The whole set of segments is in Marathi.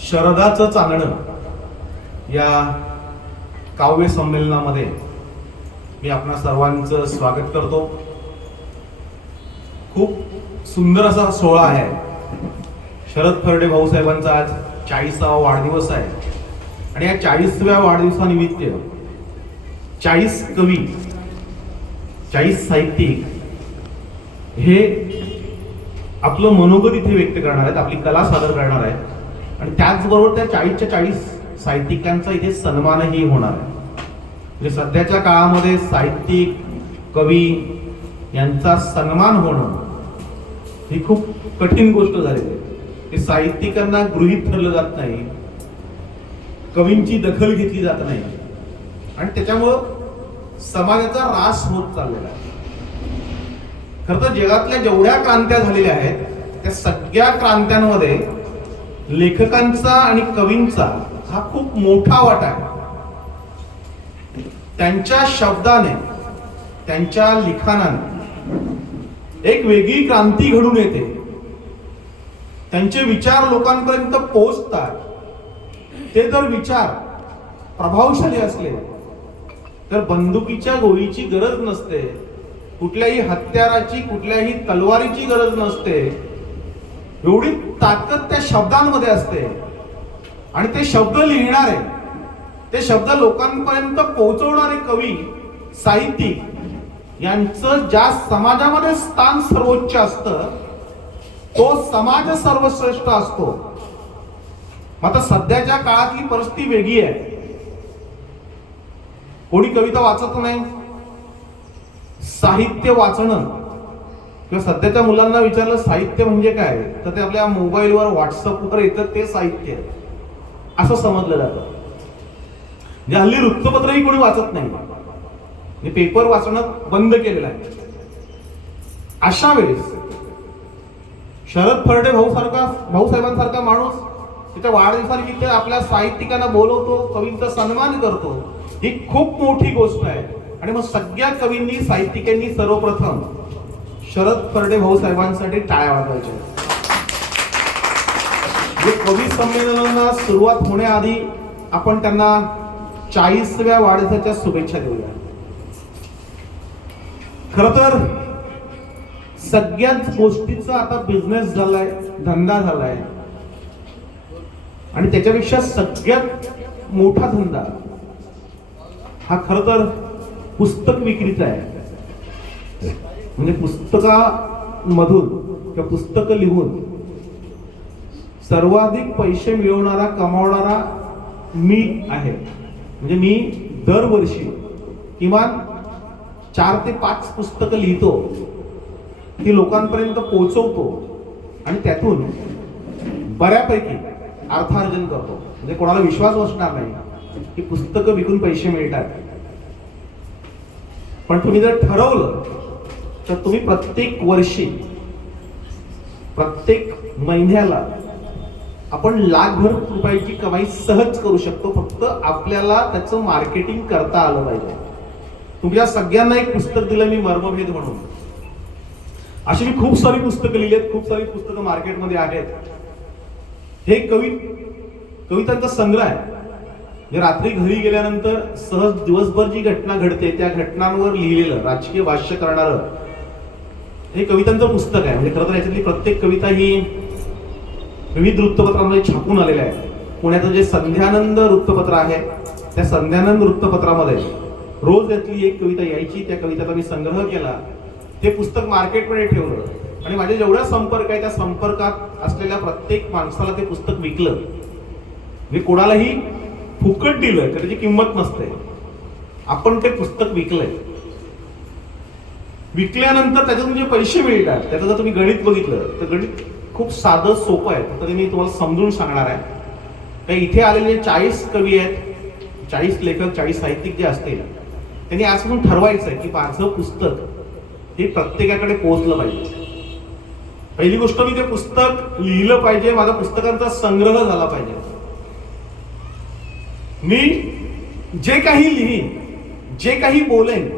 शरदाचं चांदणं या काव्य संमेलनामध्ये मी आपणा सर्वांचं स्वागत करतो. खूप सुंदर असा सोहळा आहे. शरद फर्डे भाऊसाहेबांचा आज 40वा वाढदिवस आहे आणि या 40व्या वाढदिवसानिमित्त 40 कवी 40 साहित्यिक हे आपलं मनोगत इथे व्यक्त करणार आहेत, आपली कला सादर करणार आहेत आणि त्याचबरोबर त्या 40च्या 40 साहित्यिकांचा इथे सन्मानही होणार आहे. म्हणजे सध्याच्या काळामध्ये साहित्यिक कवी यांचा सन्मान होणं ही खूप कठीण गोष्ट झालेली आहे. ते साहित्यिकांना गृहीत धरलं जात नाही, कवींची दखल घेतली जात नाही आणि त्याच्यामुळं समाजाचा ऱ्हास होत चाललेला आहे. खरं तर जगातल्या जेवढ्या क्रांत्या झालेल्या आहेत त्या सगळ्या क्रांत्यांमध्ये लेखकांचा आणि कवींचा हा खूप मोठा वाटा आहे. त्यांच्या शब्दाने, त्यांच्या लिखाणाने एक वेगळी क्रांती घडून येते. त्यांचे विचार लोकांपर्यंत पोहोचतात. ते जर विचार प्रभावशाली असले तर बंदुकीच्या गोळीची गरज नसते, कुठल्याही हत्याराची, कुठल्याही तलवारीची गरज नसते. एवढी ताकद त्या शब्दांमध्ये असते आणि ते शब्द लिहिणारे, ते शब्द लोकांपर्यंत पोहोचवणारे कवी, साहित्यिक यांचं ज्या समाजामध्ये स्थान सर्वोच्च असतं तो समाज सर्वश्रेष्ठ असतो. मात्र सध्याच्या काळात ही परिस्थिती वेगळी आहे. कोणी कविता वाचत नाही. साहित्य वाचणं किंवा सध्याच्या मुलांना विचारलं साहित्य म्हणजे काय, तर ते आपल्या मोबाईलवर, व्हॉट्सअपवर येतं ते साहित्य असं समजलं जातं. हल्ली वृत्तपत्रही कोणी वाचत नाही, पेपर वाचणं बंद केलेलं आहे. अशा वेळेस शरद फर्डे भाऊसाहेबांसारखा माणूस त्याच्या वाढदिवसानिमित्त आपल्या साहित्यिकांना बोलवतो, कवींचा सन्मान करतो. ही खूप मोठी गोष्ट आहे. आणि मग सगळ्या कवींनी, साहित्यिकांनी सर्वप्रथम शरद फर्डे भाऊसाहेबांसाठी टाळ्या वाजवायच्या. कवी संमेलनाला सुरुवात होण्याआधी आपण त्यांना 40व्या वाढदिवसाच्या शुभेच्छा देऊया. खर तर सगळ्याच गोष्टीचा आता बिझनेस झालाय, धंदा झालाय आणि त्याच्यापेक्षा सगळ्यात मोठा धंदा हा खर तर पुस्तक विक्रीचा आहे. म्हणजे पुस्तकामधून किंवा पुस्तकं लिहून सर्वाधिक पैसे मिळवणारा, कमावणारा मी आहे. म्हणजे मी दरवर्षी किमान 4 ते 5 पुस्तकं लिहितो, ती लोकांपर्यंत पोहोचवतो आणि त्यातून बऱ्यापैकी अर्थार्जन करतो. म्हणजे कोणाला विश्वास बसणार नाही की पुस्तकं विकून पैसे मिळतात. पण तुम्ही जर ठरवलं तर तुम्ही प्रत्येक वर्षी, प्रत्येक महिन्याला आपण लाखभर रुपयाची कमाई सहज करू शकतो. फक्त आपल्याला त्याचं मार्केटिंग करता आलं पाहिजे. तुमच्या सगळ्यांना एक पुस्तक दिलं मी, मर्मभेद म्हणून. अशी मी खूप सारी पुस्तकं लिहिली आहेत, खूप सारी पुस्तकं मार्केटमध्ये आहेत. हे कवितांचा संग्रह आहे. म्हणजे रात्री घरी गेल्यानंतर सहज दिवसभर जी घटना घडते त्या घटनांवर लिहिलेलं, राजकीय भाष्य करणारं हे कवितांचं पुस्तक आहे. म्हणजे खरं तर याच्यातली प्रत्येक कविता ही विविध वृत्तपत्रांमध्ये छापून आलेल्या आहे. पुण्याचं जे संध्यानंद वृत्तपत्र आहे त्या संध्यानंद वृत्तपत्रामध्ये रोज यातली एक कविता यायची. त्या कवितेचा मी संग्रह केला, ते पुस्तक मार्केटमध्ये ठेवलं आणि माझे जेवढा संपर्क आहे त्या संपर्कात असलेल्या प्रत्येक माणसाला ते पुस्तक विकलं. मी कोणालाही फुकट दिलं तर त्याची किंमत नसते. आपण ते पुस्तक विकलंय. विकल्यानंतर त्याच्यातून जे पैसे मिळतात त्याचं जर तुम्ही गणित बघितलं तर गणित खूप साधं सोपं आहे. तर मी तुम्हाला समजून सांगणार आहे. तर इथे आलेले 40 कवी आहेत, 40 लेखक, 40 साहित्यिक जे असतील त्यांनी आजपासून ठरवायचं आहे की माझं पुस्तक हे प्रत्येकाकडे पोहोचलं पाहिजे. पहिली गोष्ट, मी ते पुस्तक लिहिलं पाहिजे, माझा पुस्तकांचा संग्रह झाला पाहिजे. मी जे काही लिहीन, जे काही बोलेन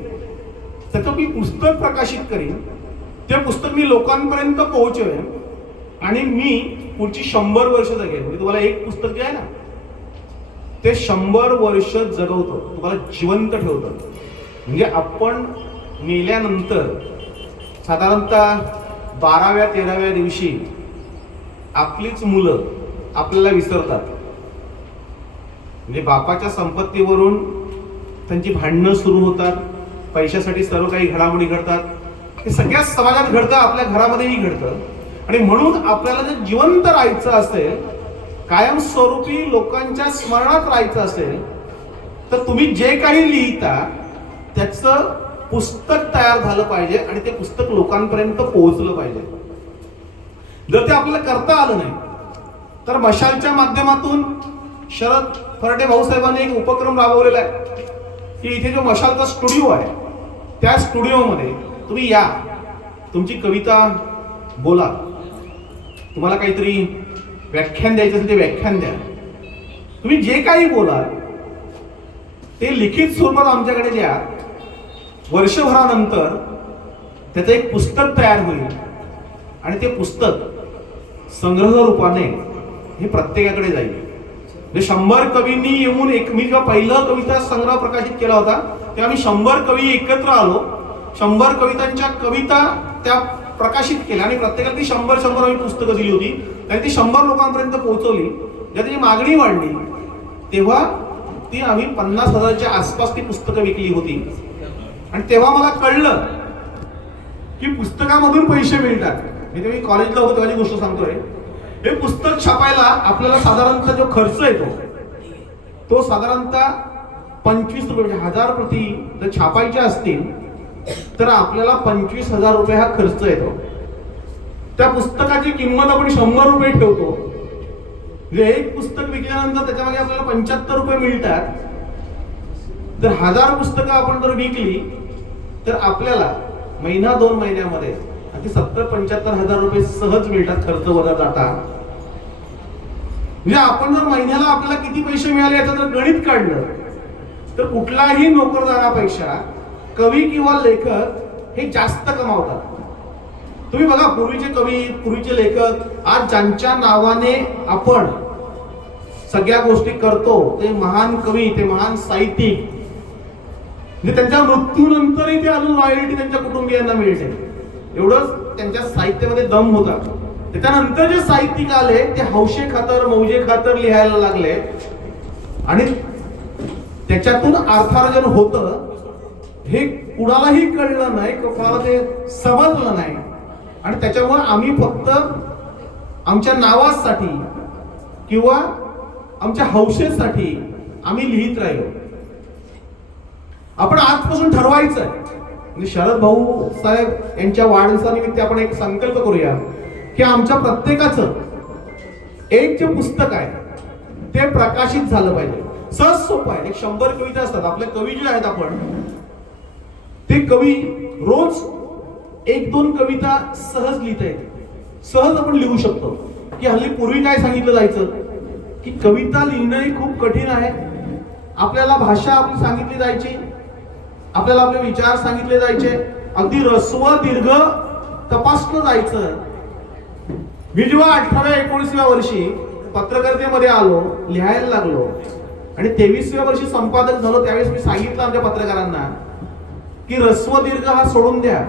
त्याचं मी पुस्तक प्रकाशित करीन. ते पुस्तक मी लोकांपर्यंत पोहोचवेन आणि मी पुढची 100 वर्ष जगेल. म्हणजे तुम्हाला एक पुस्तक जे आहे ना ते 100 वर्ष जगवतं, तुम्हाला जिवंत ठेवतं. म्हणजे आपण मेल्यानंतर साधारणतः 12व्या-13व्या दिवशी आपलीच मुलं आपल्याला विसरतात. म्हणजे बापाच्या संपत्तीवरून त्यांची भांडणं सुरू होतात, पैशासाठी सर्व काही घडामोडी घडतात. हे सगळ्या समाजात घडतं, आपल्या घरामध्येही घडतं. आणि म्हणून आपल्याला जर जिवंत राहायचं असेल, कायमस्वरूपी लोकांच्या स्मरणात राहायचं असेल, तर तुम्ही जे काही लिहिता त्याचं पुस्तक तयार झालं पाहिजे आणि ते पुस्तक लोकांपर्यंत पोहोचलं पाहिजे. जर ते आपल्याला करता आलं नाही तर मशालच्या माध्यमातून शरद फराटे भाऊसाहेबांनी एक उपक्रम राबवलेला आहे की इथे जो मशालचा स्टुडिओ आहे त्या स्टुडिओमध्ये तुम्ही या, तुमची कविता बोला, तुम्हाला काहीतरी व्याख्यान द्यायचं असेल ते व्याख्यान द्या, तुम्ही जे काही बोलाल ते लिखित स्वरूपात आमच्याकडे द्या. वर्षभरानंतर त्याचं एक पुस्तक तयार होईल आणि ते पुस्तक संग्रह रूपाने हे प्रत्येकाकडे जाईल. म्हणजे 100 कवींनी येऊन मी जेव्हा पहिला कविता संग्रह प्रकाशित केला होता तेव्हा आम्ही 100 कवी एकत्र आलो, 100 कवितांच्या कविता त्या प्रकाशित केल्या आणि प्रत्येकाला ती 100 आम्ही पुस्तकं दिली होती आणि ती 100 लोकांपर्यंत पोहोचवली. जेव्हा त्याची मागणी वाढली तेव्हा ती आम्ही 50,000च्या आसपास ती पुस्तकं विकली होती. आणि तेव्हा मला कळलं की पुस्तकामधून पैसे मिळतात. मी कॉलेजला होतो तेव्हाची गोष्ट सांगतोय. हे पुस्तक छापायला आपल्याला साधारणतः जो खर्च येतो तो साधारणतः 25 रुपये, म्हणजे 1000 प्रती जर छापायच्या असतील तर आपल्याला 25,000 रुपये हा खर्च येतो. त्या पुस्तकाची किंमत आपण 100 रुपये ठेवतो. म्हणजे एक पुस्तक विकल्यानंतर त्याच्यामागे आपल्याला 75 रुपये मिळतात. जर 1000 पुस्तकं आपण जर विकली तर आपल्याला महिना 2 महिन्यामध्ये अगदी 70-75,000 रुपये सहज मिळतात, खर्च वजा जाता. म्हणजे आपण जर महिन्याला आपल्याला किती पैसे मिळाले याचं जर गणित काढलं तर कुठलाही नोकरदारापेक्षा कवी किंवा लेखक हे जास्त कमावतात. तुम्ही बघा, पूर्वीचे कवी, पूर्वीचे लेखक, आज ज्यांच्या नावाने आपण सगळ्या गोष्टी करतो ते महान कवी, ते महान साहित्यिक, म्हणजे त्यांच्या मृत्यूनंतरही ते अजून रॉयल्टी त्यांच्या कुटुंबियांना मिळते. एवढंच त्यांच्या साहित्यामध्ये दम होता. त्याच्यानंतर जे साहित्यिक आले ते हौशे खातर, मौजे खातर लिहायला लागले आणि त्याच्यातून अर्थार्जन होतं हे कुणालाही कळलं नाही, कोणाला ते समजलं नाही. आणि त्याच्यामुळे आम्ही फक्त आमच्या नावासाठी किंवा आमच्या हौशेसाठी आम्ही लिहित राहिलो. आपण आजपासून ठरवायचं आहे, म्हणजे शरद भाऊ साहेब यांच्या वाढदिवसानिमित्त आपण एक संकल्प करूया की आमच्या प्रत्येकाचं एक जे पुस्तक आहे ते प्रकाशित झालं पाहिजे. सहज सोपं आहे. 100 कविता असतात. आपले कवी जे आहेत आपण ते कवी रोज 1-2 कविता सहज लिहिता येते, सहज आपण लिहू शकतो. की हल्ली पूर्वी काय सांगितलं जायचं की कविता लिहिणं ही खूप कठीण आहे. आपल्याला भाषा आपली सांगितली जायची, आपल्याला आपले विचार सांगितले जायचे, अगदी ऱ्हस्व दीर्घ तपासलं जायचं. मी जेव्हा 18व्या-19व्या वर्षी पत्रकारितेमध्ये आलो, लिहायला लागलो आणि 23व्या वर्षी संपादक झालो त्यावेळेस मी सांगितलं आमच्या पत्रकारांना की ऱ्हस्व दीर्घ हा सोडून द्या,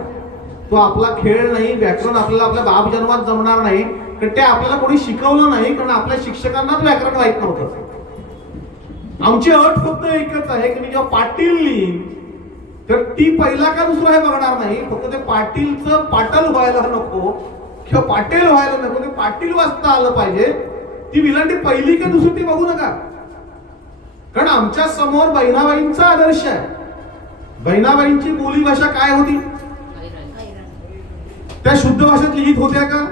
तो आपला खेळ नाही. व्याकरण आपल्याला आपल्या बाप जन्मात जमणार नाही, कारण ते आपल्याला कोणी शिकवलं नाही, कारण आपल्या शिक्षकांनाच व्याकरण माहित नव्हतं. आमची अट फक्त एकच आहे की मी जेव्हा पाटील लिहीन तर ती पहिला का दुसरा हे बघणार नाही, फक्त ते पाटीलचं पाटल व्हायला नको किंवा पाटील व्हायला नको, ते पाटील वाचता आलं पाहिजे. ती विलांटी पहिली का दुसरी ती बघू नका, कारण आमच्या समोर बहिणाबाईंचा आदर्श आहे. बहिणाबाईंची बोली भाषा काय होती? त्या शुद्ध भाषेत लिहित होत्या का?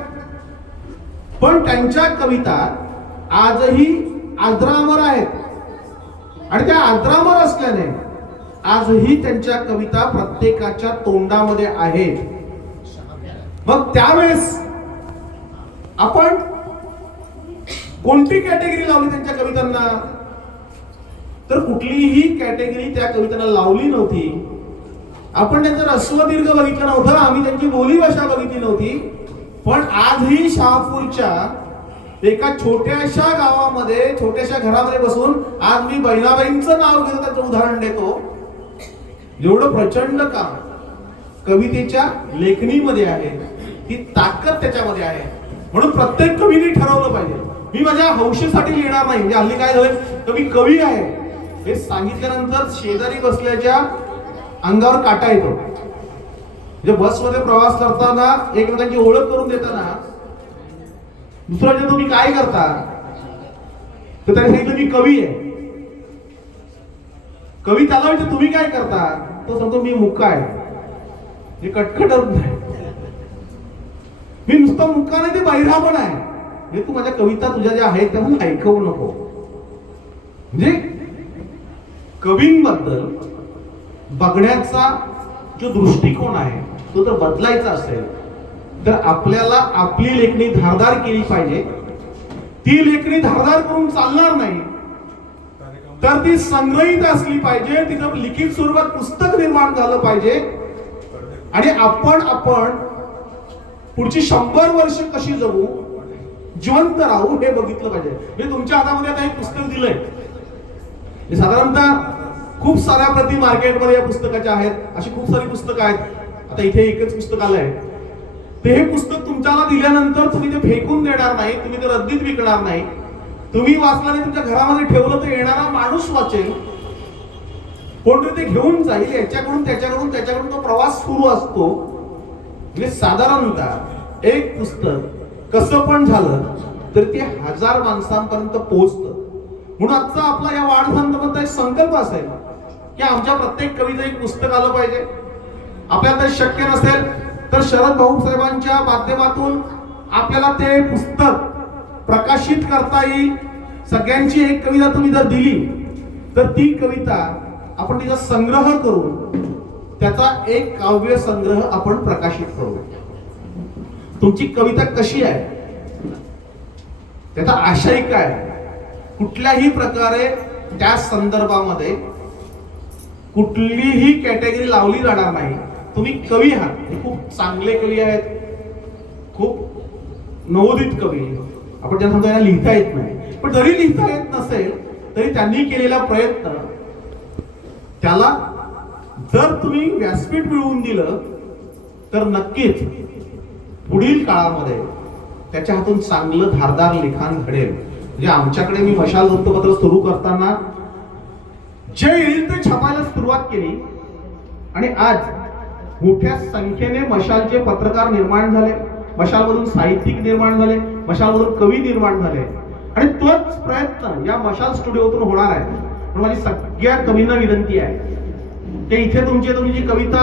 पण त्यांच्या कविता आजही आजरामर आहेत आणि त्या आजरामर असल्याने आजही त्यांच्या कविता प्रत्येकाच्या तोंडामध्ये आहेत. मग त्यावेळेस आपण कोणती कॅटेगरी लावली त्यांच्या कवितांना? तर कुठलीही कॅटेगरी त्या कवितांना लावली नव्हती. आपण त्यांचं ऱ्हस्व दीर्घ बघितलं नव्हतं, आम्ही त्यांची बोली भाषा बघितली नव्हती. पण आजही शहापूरच्या एका छोट्याशा गावामध्ये छोट्याशा घरामध्ये बसून आज मी बहिणाबाईंचं नाव घेतो, त्याचं उदाहरण देतो. एवढं प्रचंड काम कवितेच्या लेखणीमध्ये आहे, ती ताकद त्याच्यामध्ये आहे. म्हणून प्रत्येक कवीने ठरवलं पाहिजे, मी माझ्या हौशेसाठी लिहिणार नाही. म्हणजे हल्ली काय झालंय, कवी कवी आहे हे सांगितल्यानंतर शेजारी बसल्याच्या अंगावर काटा येतो. म्हणजे बसमध्ये प्रवास करताना एकमेकांची ओळख करून देताना दुसरा तुम्ही काय करता, तर त्याने सांगितलं मी कवी आहे. कवी त्याला विचारतो तुम्ही काय करता, तो सांगतो मी मुक्का आहे. हे कटकटत नाही, मी नुसता मुक्का नाही, ते बहिरा पण आहे. म्हणजे तू माझ्या कविता तुझ्या ज्या आहेत त्या म्हणून ऐकवू नको. म्हणजे कवींबद्दल बघण्याचा जो दृष्टिकोन आहे तो जर बदलायचा असेल तर आपल्याला आपली लेखणी धारदार केली पाहिजे. ती लेखणी धारदार करून चालणार नाही, तर ती संग्रहित असली पाहिजे. तिथं लिखित स्वरूपात पुस्तक निर्माण झालं पाहिजे. आणि आपण पुढची 100 वर्ष कशी जगू, जिवंत राहू हे बघितलं पाहिजे. मी तुमच्या हातामध्ये आता एक पुस्तक दिलंय, साधारणतः खूप साऱ्या प्रति मार्केटमध्ये या पुस्तकाच्या आहेत. अशी खूप सारी पुस्तकं आहेत. आता इथे एकच पुस्तक आलंय. ते हे पुस्तक तुमच्याला दिल्यानंतर तुम्ही ते फेकून देणार नाही, तुम्ही ते रद्दीत विकणार नाही. तुम्ही वाचलं आणि तुमच्या घरामध्ये ठेवलं तर येणारा माणूस वाचेल, कोणतरी ते घेऊन जाईल. याच्याकडून त्याच्याकडून तो प्रवास सुरू असतो. म्हणजे साधारणतः एक पुस्तक कसं पण झालं तर ते 1000 माणसांपर्यंत पोहोचतं. म्हणून आजचा आपला या वाढदिवसाचा एक संकल्प असेल की आमच्या प्रत्येक कवीचं एक पुस्तक आलं पाहिजे. आपल्याला ते शक्य नसेल तर शरद भाऊ साहेबांच्या माध्यमातून आपल्याला ते पुस्तक प्रकाशित करता येईल. सगळ्यांची एक कविता तुम्ही जर दिली तर ती कविता आपण तिचा संग्रह करून त्याचा एक काव्य संग्रह आपण प्रकाशित करू. तुमची कविता कशी आहे, त्याचा आशय काय, कुठल्याही प्रकारे त्या संदर्भामध्ये कुठलीही कॅटेगरी लावली जाणार नाही. तुम्ही कवी आहात, हे खूप चांगले कवी आहेत, खूप नवोदित कवी, आपण ज्यांना सांगतो यांना लिहिता येत नाही, पण जरी लिहिता येत नसेल तरी त्यांनी केलेला प्रयत्न, त्याला जर तुम्ही व्यासपीठ मिळवून दिलं तर नक्कीच पुढील काळामध्ये त्याच्या हातून चांगलं धारदार लिखाण घडेल. म्हणजे आमच्याकडे मी मशाल वृत्तपत्र सुरू करताना जे येईल ते छापायला सुरुवात केली आणि आज मोठ्या संख्येने मशालचे पत्रकार निर्माण झाले, मशालमधून साहित्यिक निर्माण झाले, मशालमधून कवी निर्माण झाले आणि तोच प्रयत्न या मशाल स्टुडिओतून होणार आहे. पण माझी सगळ्या कवींना विनंती आहे की इथे तुमची जी कविता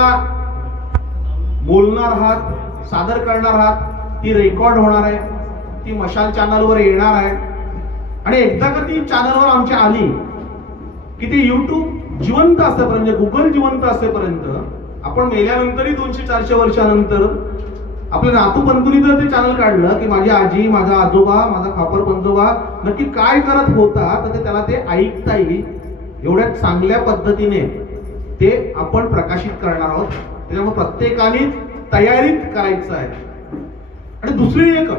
बोलणार आहात, सादर करणार आहात, ती रेकॉर्ड होणार आहे, ती मशाल चॅनलवर येणार आहे. आणि एकदा का ती चॅनलवर आमच्या आली की ते YouTube जिवंत असेपर्यंत, गुगल जिवंत असेपर्यंत, आपण मेल्यानंतरही 200-400 वर्षानंतर आपल्या नातू पंतुनी जर ते चॅनल काढलं की माझी आजी, माझा आजोबा, माझा खापर पंजोबा नक्की काय करत होता, तर ते त्याला ते ऐकता येईल. एवढ्या चांगल्या पद्धतीने ते आपण प्रकाशित करणार आहोत. त्याच्यामुळे प्रत्येकाने तयारीत करायचं आहे. आणि दुसरी एक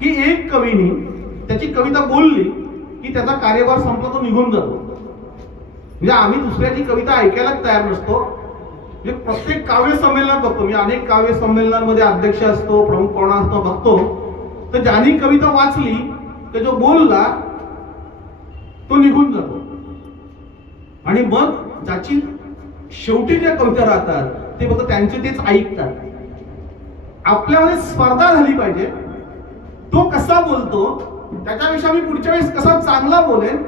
की एक कवीनी त्याची कविता बोलली की त्याचा कार्यभार संपला, तो निघून जातो. म्हणजे आम्ही दुसऱ्याची कविता ऐकायलाच तयार नसतो. म्हणजे प्रत्येक काव्य संमेलनात बघतो, मी अनेक काव्य संमेलनांमध्ये अध्यक्ष असतो, प्रमुख पाहुणा असतो, बघतो तर ज्यांनी कविता वाचली तर जो बोलला तो निघून जातो. आणि मग ज्याची शेवटी ज्या कविता राहतात ते फक्त त्यांचे तेच ऐकतात. आपल्यामध्ये स्पर्धा झाली पाहिजे. तो कसा बोलतो त्याच्यापेक्षा मी पुढच्या वेळेस कसा चांगला बोलेन,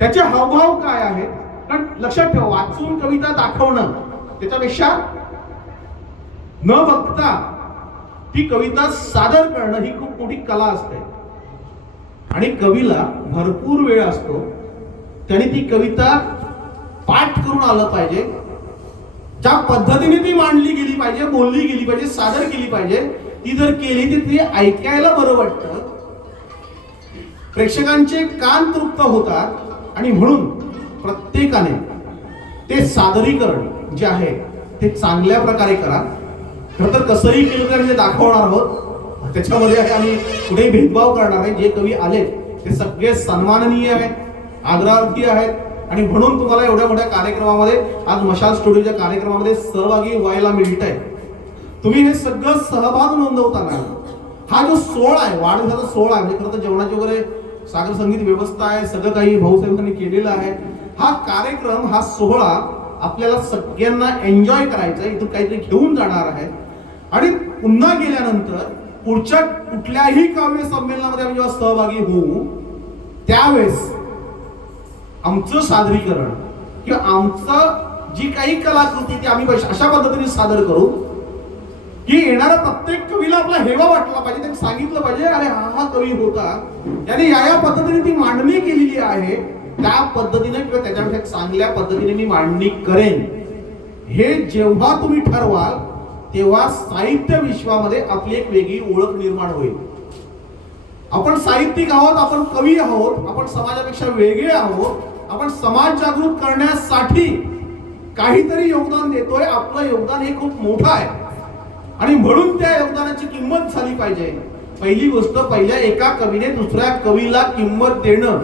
त्याचे हावभाव काय आहेत. कारण लक्षात ठेवा, वाचून कविता दाखवणं त्याच्यापेक्षा न बघता ती कविता सादर करणं ही खूप मोठी कला असते. आणि कवीला भरपूर वेळ असतो, त्याने ती कविता पाठ करून आलं पाहिजे. ज्या पद्धतीने ती मांडली गेली पाहिजे, बोलली गेली पाहिजे, सादर केली पाहिजे, ती जर केली तर ती ऐकायला बरं वाटतं, प्रेक्षकांचे कान तृप्त होतात. आणि म्हणून प्रत्येकाने ते सादरीकरण जे आहे ते चांगल्या प्रकारे करा. खरं तर कसंही केलं तर म्हणजे दाखवणार आहोत, त्याच्यामध्ये आम्ही कुठेही भेदभाव करणार नाही. जे कवी आले ते सगळे सन्माननीय आहेत, आदरार्थी आहेत आणि म्हणून तुम्हाला एवढ्या मोठ्या कार्यक्रमामध्ये आज मशाल स्टुडिओच्या कार्यक्रमामध्ये सहभागी व्हायला मिळत आहे. तुम्ही हे सगळं सहभाग नोंदवताना हा जो सोहळा आहे, वाढदिवसाचा सोहळा आहे, म्हणजे खरं तर जेवणाची वगैरे सागर संगीत व्यवस्था आहे, सगळं काही भाऊसाहेबांनी केलेलं आहे. हा कार्यक्रम, हा सोहळा आपल्याला सगळ्यांना एन्जॉय करायचा आहे. इथून काहीतरी घेऊन जाणार आहे आणि पुन्हा गेल्यानंतर पुढच्या कुठल्याही काव्य संमेलनामध्ये आम्ही जेव्हा सहभागी होऊ त्यावेळेस आमचं सादरीकरण किंवा आमचं जी काही कलाकृती ती आम्ही अशा पद्धतीने सादर करू की येणाऱ्या प्रत्येक कवीला आपला हेवा वाटला पाहिजे. त्यांनी सांगितलं पाहिजे अरे हा कवी होता, त्याने या पद्धतीने ती मांडणी केलेली आहे, त्या पद्धतीने किंवा त्याच्यापेक्षा चांगल्या पद्धतीने मी मांडणी करेन. हे जेव्हा तुम्ही ठरवाल तेव्हा साहित्य विश्वामध्ये आपली एक वेगळी ओळख निर्माण होईल. आपण साहित्यिक आहोत, आपण कवी आहोत, आपण समाजापेक्षा वेगळे आहोत, आपण समाज जागृत करण्यासाठी काहीतरी योगदान देतोय. आपलं योगदान हे खूप मोठं आहे आणि म्हणून त्या योगदानाची किंमत झाली पाहिजे. पहिली गोष्ट, पहिल्या एका कवीने दुसऱ्या कवीला किंमत देणं,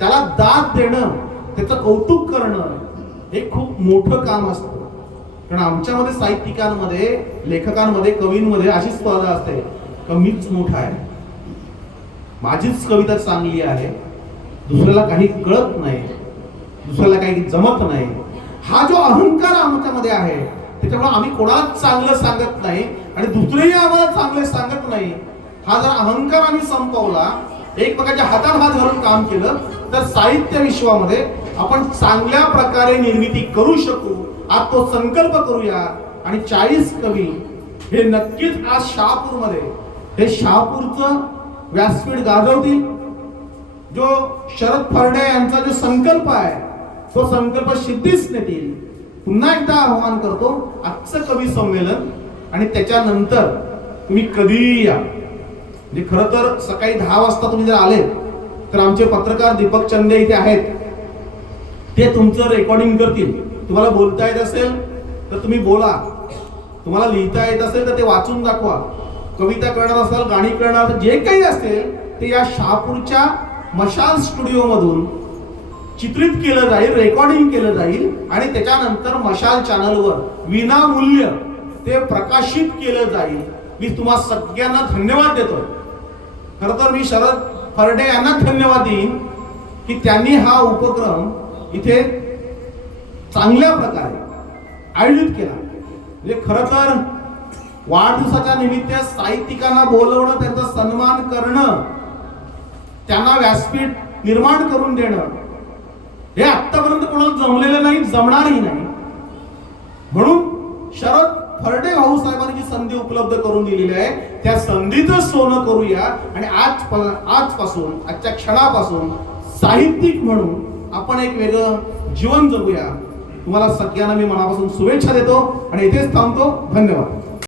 त्याला दाद देणं, त्याचं कौतुक करणं हे खूप मोठं काम असतं. कारण आमच्यामध्ये साहित्यिकांमध्ये, लेखकांमध्ये, कवींमध्ये अशी स्पर्धा असते, कमीच मोठा आहे, माझीच कविता चांगली आहे, दुसऱ्याला काही कळत नाही, दुसऱ्याला काही जमत नाही, हा जो अहंकार आमच्यामध्ये आहे त्याच्यामुळे आम्ही कोणालाच चांगलं सांगत नाही आणि दुसरेही आम्हाला चांगले सांगत नाही. हा जर अहंकार आम्ही संपवला, एकमेकांच्या हातात हात घालून काम केलं तर साहित्य विश्वामध्ये आपण चांगल्या प्रकारे निर्मिती करू शकू. आज तो संकल्प करूया आणि 40 कवी हे नक्कीच आज शहापूरमध्ये हे शहापूरचं व्यासपीठ गाजवतील. जो शरद फर्डे यांचा जो संकल्प आहे तो संकल्प सिद्धीस नेतील. पुन्हा एकदा आवाहन करतो, आजचं कवी संमेलन आणि त्याच्यानंतर तुम्ही कधीही या. म्हणजे खरं तर सकाळी 10 वाजता तुम्ही जर आले तर आमचे पत्रकार दीपक चंदे इथे आहेत, ते तुमचं रेकॉर्डिंग करतील. तुम्हाला बोलता येत असेल तर तुम्ही बोला, तुम्हाला लिहिता येत असेल तर ते वाचून दाखवा, कविता करणार असाल, गाणी करणार, जे काही असेल ते या शहापूरच्या मशाल स्टुडिओ मधून चित्रित केलं जाईल, रेकॉर्डिंग केलं जाईल आणि त्याच्यानंतर मशाल चॅनलवर विनामूल्य ते प्रकाशित केलं जाईल. मी तुम्हा सगळ्यांना धन्यवाद देतो. खरं तर मी शरद फर्डे यांना धन्यवाद देईन की त्यांनी हा उपक्रम इथे चांगल्या प्रकारे आयोजित केला. म्हणजे खरं तर वाढदिवसाच्या निमित्त साहित्यिकांना बोलवणं, त्यांचा सन्मान करणं, त्यांना व्यासपीठ निर्माण करून देणं हे आतापर्यंत कोणाला जमलेलं नाही, जमणारही नाही. म्हणून शरद फर्डे भाऊसाहेबांनी जी संधी उपलब्ध करून दिलेली आहे त्या संधीचं सोनं करूया आणि आजपासून, आजच्या क्षणापासून साहित्यिक म्हणून आपण एक वेगळं जीवन जगूया. तुम्हाला सगळ्यांना मी मनापासून शुभेच्छा देतो आणि इथेच थांबतो. धन्यवाद.